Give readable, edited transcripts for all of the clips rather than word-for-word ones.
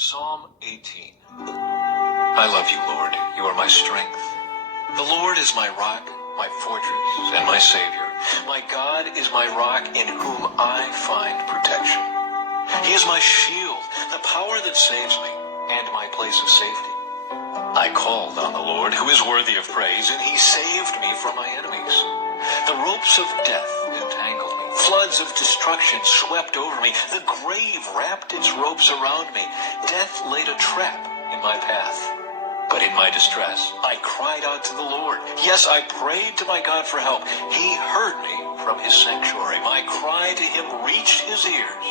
Psalm 18. I love you, Lord. You are my strength. The Lord is my rock, my fortress, and my Savior. My God is my rock in whom I find protection. He is my shield, the power that saves me, and my place of safety. I called on the Lord, who is worthy of praise, and he saved me from my enemies. The ropes of death entangled me. Floods of destruction swept over me. The grave wrapped its ropes around me. Death laid a trap in my path. But in my distress, I cried out to the Lord. Yes, I prayed to my God for help. He heard me from his sanctuary. My cry to him reached his ears.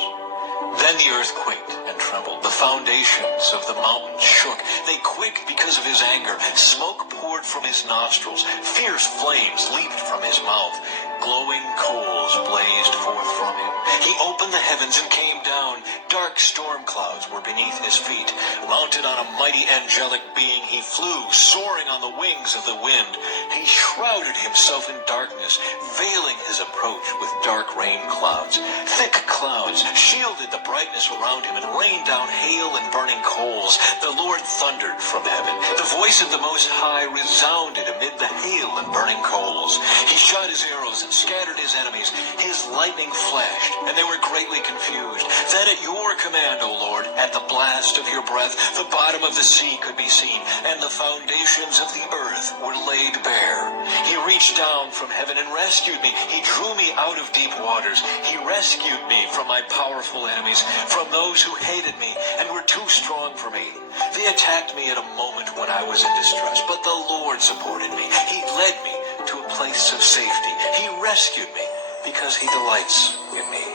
Then the earth quaked and trembled. The foundations of the mountains shook. They quaked because of his anger. Smoke poured from his nostrils. Fierce flames leaped from his mouth. Glowing coals blazed forth from him. He opened the heavens and came down. Dark storm clouds were beneath his feet. Mounted on a mighty angelic being, he flew, soaring on the wings of the wind. He shrouded himself in darkness, veiling his approach with dark rain clouds. Thick clouds shielded the brightness around him and rained down hail and burning coals. The Lord thundered from heaven. The voice of the Most High resounded amid the hail and burning coals. He shot his arrows and scattered his enemies. His lightning flashed, and they were greatly confused. Then at your command, O Lord, at the blast of your breath, the bottom of the sea could be seen, and the foundations of the earth were laid bare. He reached down from heaven and rescued me. He drew me out of deep waters. He rescued me from my powerful enemies, from those who hated me and were too strong for me. They attacked me at a moment when I was in distress, but the Lord supported me. He led me to a place of safety. He rescued me because he delights in me.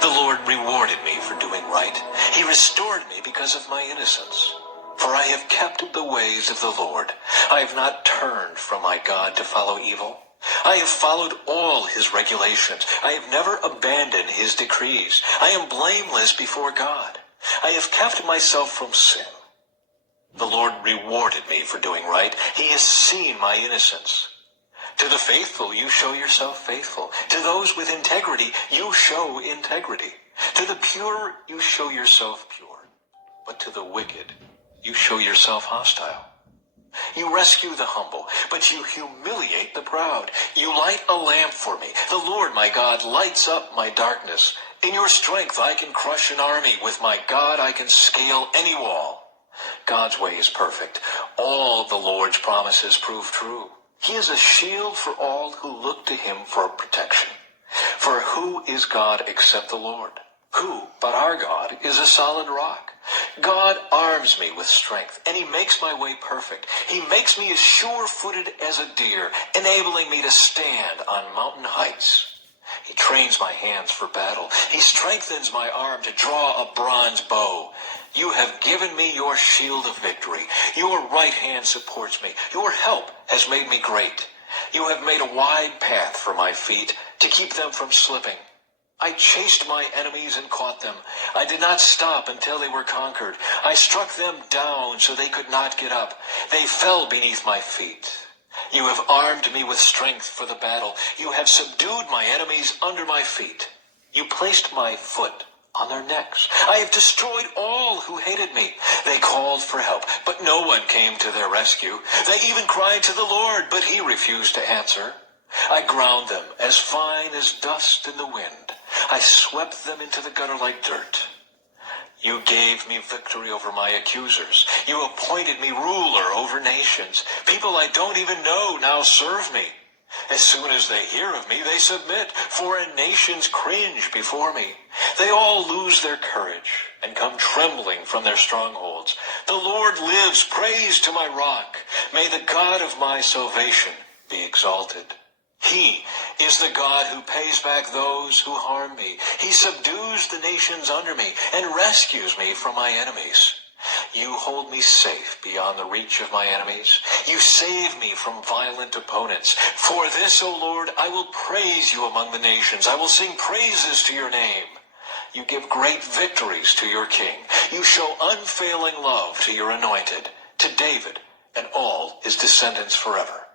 The Lord rewarded me for doing right. He restored me because of my innocence. For I have kept the ways of the Lord. I have not turned from my God to follow evil. I have followed all his regulations. I have never abandoned his decrees. I am blameless before God. I have kept myself from sin. The Lord rewarded me for doing right. He has seen my innocence. To the faithful you show yourself faithful. To those with integrity you show integrity. To the pure you show yourself pure. But to the wicked you show yourself hostile. You rescue the humble, but you humiliate the proud. You light a lamp for me. The Lord my God lights up my darkness. In your strength I can crush an army. With my God I can scale any wall. God's way is perfect. All the Lord's promises prove true. He is a shield for all who look to him for protection. For who is God except the Lord? Who but our God is a solid rock? God arms me with strength, and he makes my way perfect. He makes me as sure-footed as a deer, enabling me to stand on mountain heights. He trains my hands for battle. He strengthens my arm to draw a bronze bow. You have given me your shield of victory. Your right hand supports me. Your help has made me great. You have made a wide path for my feet to keep them from slipping. I chased my enemies and caught them. I did not stop until they were conquered. I struck them down so they could not get up. They fell beneath my feet. You have armed me with strength for the battle. You have subdued my enemies under my feet. You placed my foot on their necks. I have destroyed all who hated me. They called for help, but no one came to their rescue. They even cried to the Lord, but he refused to answer. I ground them as fine as dust in the wind. I swept them into the gutter like dirt. You gave me victory over my accusers. You appointed me ruler over nations. People I don't even know now serve me. As soon as they hear of me, they submit. Foreign nations cringe before me. They all lose their courage and come trembling from their strongholds. The Lord lives. Praise to my rock. May the God of my salvation be exalted. He is the God who pays back those who harm me. He subdues the nations under me and rescues me from my enemies. You hold me safe beyond the reach of my enemies. You save me from violent opponents. For this, O Lord, I will praise you among the nations. I will sing praises to your name. You give great victories to your king. You show unfailing love to your anointed, to David and all his descendants forever.